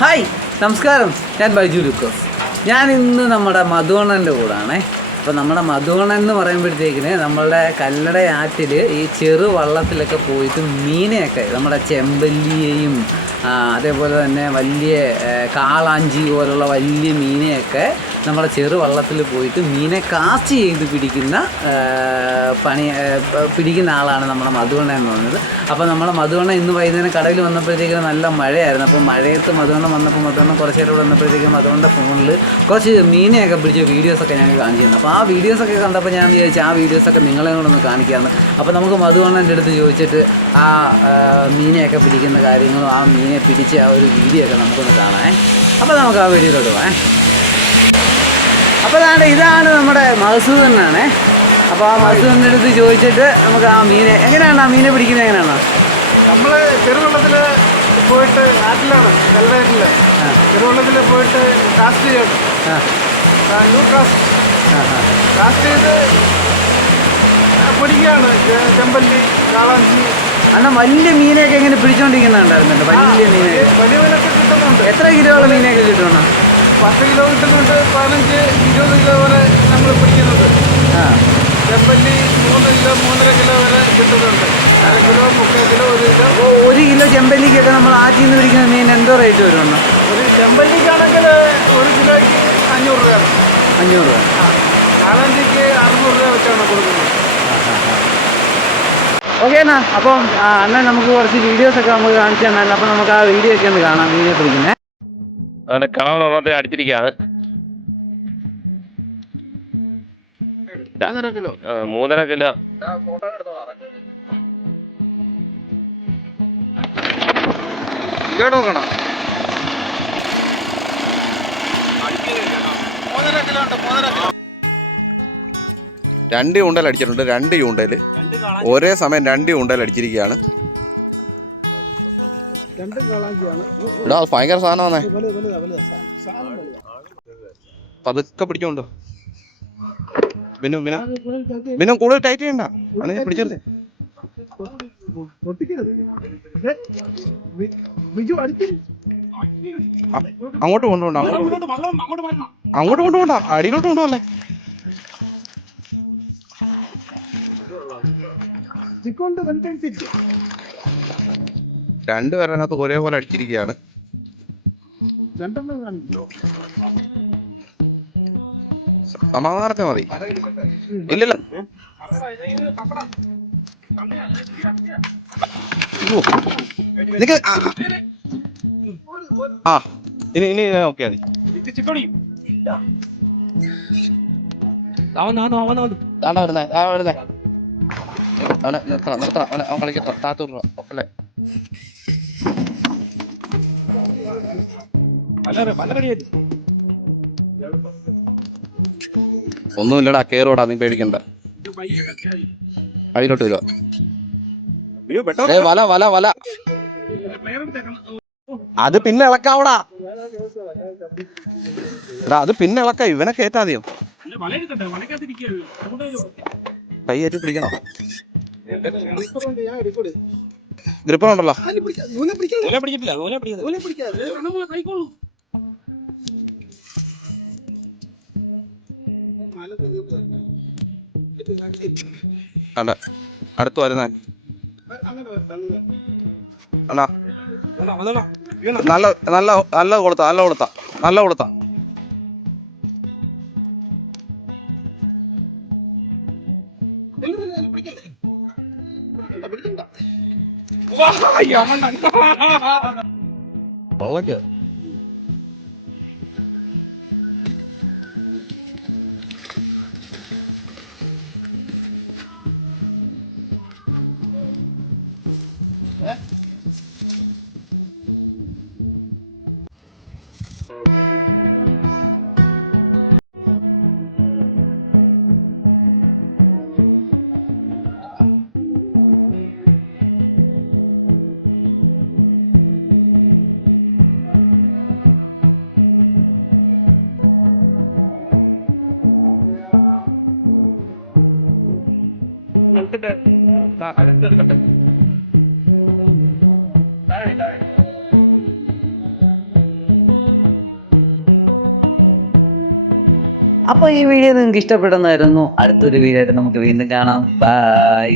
Hi നമസ്കാരം. ഞാൻ ബൈജു ലുക്കോസ്. ഞാൻ ഇന്ന് നമ്മുടെ മധുവണ്ണന്റെ കൂടാണേ. അപ്പോൾ നമ്മുടെ മധുവണ്ണൻ എന്ന് പറയുമ്പോഴത്തേക്കിന് നമ്മളുടെ കല്ലട ആറ്റിൽ ഈ ചെറു വള്ളത്തിലൊക്കെ പോയിട്ട് മീനെയൊക്കെ നമ്മുടെ ചെമ്പല്ലിയെയും അതേപോലെ തന്നെ വലിയ കാളാഞ്ചി പോലുള്ള വലിയ മീനെയൊക്കെ നമ്മുടെ ചെറുവള്ളത്തിൽ പോയിട്ട് മീനെ കാസ്റ്റ് ചെയ്ത് പിടിക്കുന്ന പണി പിടിക്കുന്ന ആളാണ് നമ്മുടെ മധുവണ്ണ എന്ന് പറയുന്നത്. അപ്പോൾ നമ്മുടെ മധുവണ്ണ ഇന്ന് വൈകുന്നേരം കടയിൽ വന്നപ്പോഴത്തേക്കും നല്ല മഴയായിരുന്നു. അപ്പോൾ മഴയത്ത് മധുവണ്ണ വന്നപ്പോൾ മധുവണ്ണ കുറച്ച് നേരം വന്നപ്പോഴത്തേക്കും മധുവണ്ണ ഫോണിൽ കുറച്ച് മീനെയൊക്കെ പിടിച്ച വീഡിയോസൊക്കെ ഞങ്ങൾക്ക് കാണിച്ചിരുന്നു. അപ്പോൾ ആ വീഡിയോസൊക്കെ കണ്ടപ്പോൾ ഞാൻ വിചാരിച്ചു ആ വീഡിയോസൊക്കെ നിങ്ങളെ കൂടെ ഒന്ന് കാണിക്കാമെന്ന് അപ്പോൾ നമുക്ക് മധുവണ്ണന്റെ അടുത്ത് ചോദിച്ചിട്ട് ആ, മീനെയൊക്കെ പിടിക്കുന്ന കാര്യങ്ങളും ആ മീനെ പിടിച്ച ആ ഒരു വീഡിയോ ഒക്കെ നമുക്കൊന്ന് കാണാം. അപ്പോൾ നമുക്ക് ആ വീഡിയോയിലോട്ട് പോകാം. അപ്പോൾ അതാണ് ഇതാണ് നമ്മുടെ മഹസൂദനാണേ അപ്പോൾ ആ മഹസൂദിന്റെ അടുത്ത് ചോദിച്ചിട്ട് നമുക്ക് ആ മീനെ എങ്ങനെയാണ് ആ മീനെ പിടിക്കുന്നത് എങ്ങനെയാണ് നമ്മൾ ചെറുവെള്ളത്തിൽ പോയിട്ട് നാട്ടിലാണ് ആ. ചെറുവെള്ളത്തിൽ പോയിട്ട് കാസ്റ്റ് ചെയ്യണം. ന്യൂ കാസ്റ്റ് കാസ്റ്റ് ചെയ്ത് പിടിക്കുകയാണ് ചെമ്പല്ലി കാളാഞ്ചി. അന്ന വലിയ മീനൊക്കെ എങ്ങനെ പിടിച്ചോണ്ടിരിക്കുന്നുണ്ടായിരുന്നല്ലോ? വലിയ മീനൊക്കെ വലിയ മീനൊക്കെ കിട്ടുന്നുണ്ട്. എത്ര കിലോയുള്ള മീനൊക്കെ കിട്ടുമെണ്ണ പത്ത് കിലോ കിട്ടുന്നുണ്ട് പതിനഞ്ച് ഇരുപത് കിലോ വരെ നമ്മൾ പിടിക്കുന്നുണ്ട്. ആ. ചെമ്പല്ലി മൂന്ന് കിലോ മൂന്നര കിലോ വരെ കിട്ടുന്നുണ്ട്. അര കിലോ മുക്കാൽ കിലോ ഒരു കിലോ. ഒരു കിലോ ചെമ്പല്ലിക്കൊക്കെ നമ്മൾ ആറ്റിൽ നിന്ന് പിടിക്കുന്ന മീൻ എന്തോ റേറ്റ് വരുമെന്ന്? ഒരു ചെമ്പല്ലിക്കാണെങ്കിൽ ഒരു കിലോയ്ക്ക് അഞ്ഞൂറ് രൂപയാണ്. അഞ്ഞൂറ് രൂപ. കാളാഞ്ചിക്ക് അറുന്നൂറ് രൂപ വെച്ചാണ് കൊടുക്കുന്നത്. ഓക്കെ എന്നാ. അപ്പം അന്നേ നമുക്ക് കുറച്ച് വീഡിയോസൊക്കെ നമുക്ക് കാണിച്ചു തന്നാലും അപ്പം നമുക്ക് ആ വീഡിയോ ഒക്കെ ഒന്ന് കാണാം മീനെ പിടിക്കുന്നത് അങ്ങനെ കളറൊക്കെ അടിച്ചിരിക്കുകയാണ്. കിലോ. ആ, മൂന്നര കിലോ. രണ്ട് ചൂണ്ടൽ അടിച്ചിട്ടുണ്ട് രണ്ട് ചൂണ്ടൽ ഒരേ സമയം രണ്ട് ചൂണ്ടൽ അടിച്ചിരിക്കുകയാണ്. രണ്ടും കാളാഞ്ചിയാണ് എടാ അത് ഭയങ്കര സാധനമാണേ വലുത് വലുതാ വലുതാ. സാധനം വലുതാ. പതുക്കെ പിടിച്ചോണ്ടോ ബിനു ബിന. ബിനു കൂടുതൽ ടൈറ്റ് ചെയ്യണ്ട. അണേ പിടിച്ചെടുത്തേ. പൊട്ടിക്കരുത്. ബിജു അങ്ങോട്ട് കൊണ്ടുപോണ്ട. അങ്ങോട്ട് കൊണ്ടുപോണ്ട. അടിയിലോട്ട് കൊണ്ടുപോകല്ലേ? ചിക്കൊണ്ട് ഫിറ്റ് രണ്ടുപേരും അതിനകത്ത് ഒരേപോലെ അടിച്ചിരിക്കുകയാണ്. സമാധാനത്തെ മതി. ഇല്ലല്ല. നിക്ക് ആ, ഇനി ഇനി ഓക്കെ മതി. താണ്ടാ വരുന്നേ ആ വരുന്നേ. അവനെ നിർത്തണം നിർത്തണം. അവനെ അവൻ കളിക്കട്ടോ. താത്തൂർ അല്ലേ ഒന്നുമില്ലടാ കേറോടാ നീ പേടിക്കണ്ട. അതിലോട്ട് വരുവാ വല വല വല. അത് പിന്നെ ഇളക്കാവടാ. എടാ അത് പിന്നെ ഇളക്ക. ഇവനെ കേറ്റാതെയോ കൈയേറ്റ് പിടിക്കണം? ഗ്രിപ്പർ ഉണ്ടല്ലോ അല്ല അടുത്ത് വരുന്ന അണ്ണാ. നല്ല നല്ല നല്ല കൊടുത്ത നല്ല കൊടുത്ത നല്ല കൊടുത്ത. പിടിക്കണ്ട. പിടിക്കണ്ട. 哇呀！我来干，我来干。കൊടുത്തിട്ട് അപ്പോൾ ഈ വീഡിയോ നിങ്ങൾക്ക് ഇഷ്ടപ്പെടുന്നായിരുന്നു അടുത്തൊരു വീഡിയോ ആയിട്ട് നമുക്ക് വീണ്ടും കാണാം. ബൈ